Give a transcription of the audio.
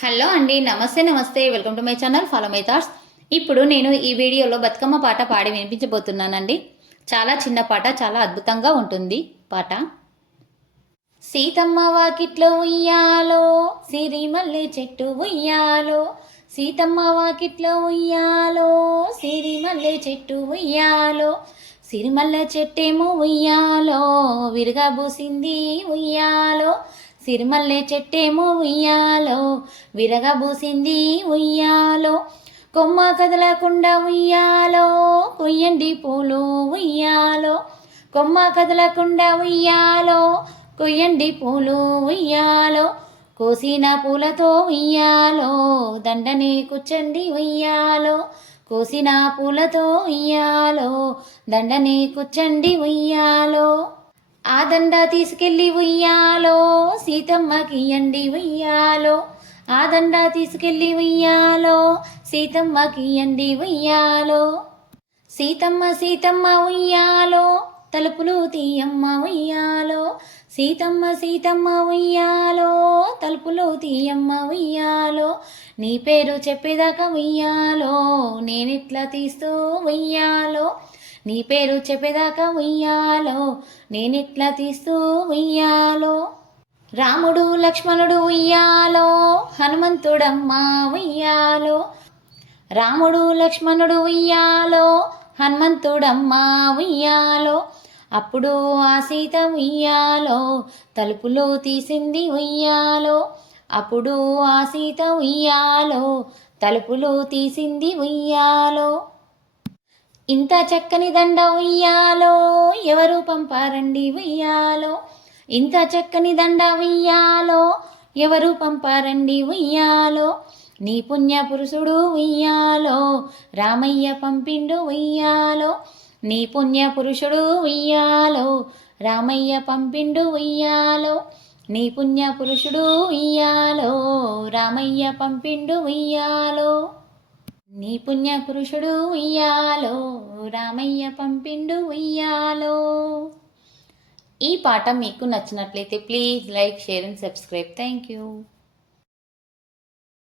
Hello అండి, నమస్తే నమస్తే, welcome to my channel follow my thoughts. ఇప్పుడు నేను ఈ వీడియోలో బతుకమ్మ పాట పాడి వినిపించబోతున్నానండి. చాలా చిన్న పాట, చాలా అద్భుతంగా ఉంటుంది పాట. సీతమ్మ వాకిట్లో ఉయ్యాలో, సిరిమల్లె చెట్టు ఉయ్యాలో, సీతమ్మ వాకిట్లో ఉయ్యాలో, సిరిమల్లె చెట్టు ఉయ్యాలో, సిరిమల్లె చెట్టేమో ఉయ్యాలో, విరగబూసింది ఉయ్యాలో, సిరిమల్లె చెట్టేమో ఉయ్యాలో, విరగబూసింది ఉయ్యాలో, కొమ్మ కదలకుండా ఉయ్యాలో, కొయ్యండి పూలు ఉయ్యాలో, కొమ్మ కదలకుండా ఉయ్యాలో, కొయ్యండి పూలు ఉయ్యాలో, కోసిన పూలతో ఉయ్యాలో, దండని కూర్చండి ఉయ్యాలో, కోసిన పూలతో ఉయ్యాలో, దండని కూర్చండి ఉయ్యాలో, ఆ దండ తీసుకెళ్ళి ఉయ్యాలో, సీతమ్మకి ఇయ్యండి ఉయ్యాలో, ఆ దండ తీసుకెళ్ళి ఉయ్యాలో, సీతమ్మకి ఇయ్యండి ఉయ్యాలో, సీతమ్మ సీతమ్మ ఉయ్యాలో, తలుపులు తీయమ్మ ఉయ్యాలో, సీతమ్మ సీతమ్మ ఉయ్యాలో, తలుపులు తీయమ్మ ఉయ్యాలో, నీ పేరు చెప్పేదాకా ఉయ్యాలో, నేనిట్లా తీస్తూ ఉయ్యాలో, నీ పేరు చెప్పేదాకా ఉయ్యాలో, నేనిట్లా తీస్తూ ఉయ్యాలో, రాముడు లక్ష్మణుడు ఉయ్యాలో, హనుమంతుడమ్మ ఉయ్యాలో, రాముడు లక్ష్మణుడు ఉయ్యాలో, హనుమంతుడమ్మ ఉయ్యాలో, అప్పుడు ఆ సీత ఉయ్యాలో, తలుపులు తీసింది ఉయ్యాలో, అప్పుడు ఆ సీత ఉయ్యాలో, తలుపులు తీసింది ఉయ్యాలో, ఇంత చక్కని దండ ఉయ్యాలో, ఎవరు పంపారండి ఉయ్యాలో, ఇంత చక్కని దండ ఉయ్యాలో, ఎవరు పంపారండి ఉయ్యాలో, నీ పుణ్య పురుషుడు ఉయ్యాలో, రామయ్య పంపిండు ఉయ్యాలో, నీ పుణ్య పురుషుడు ఉయ్యాలో, రామయ్య పంపిండు ఉయ్యాలో, నీ పుణ్య పురుషుడు ఉయ్యాలో, రామయ్య పంపిండు ఉయ్యాలో, నీ పుణ్య పురుషుడు ఉయ్యాలో, రామయ్య పంపిండు ఉయ్యాలో. ఈ పాట మీకు నచ్చినట్లయితే please like, share and subscribe. Thank you.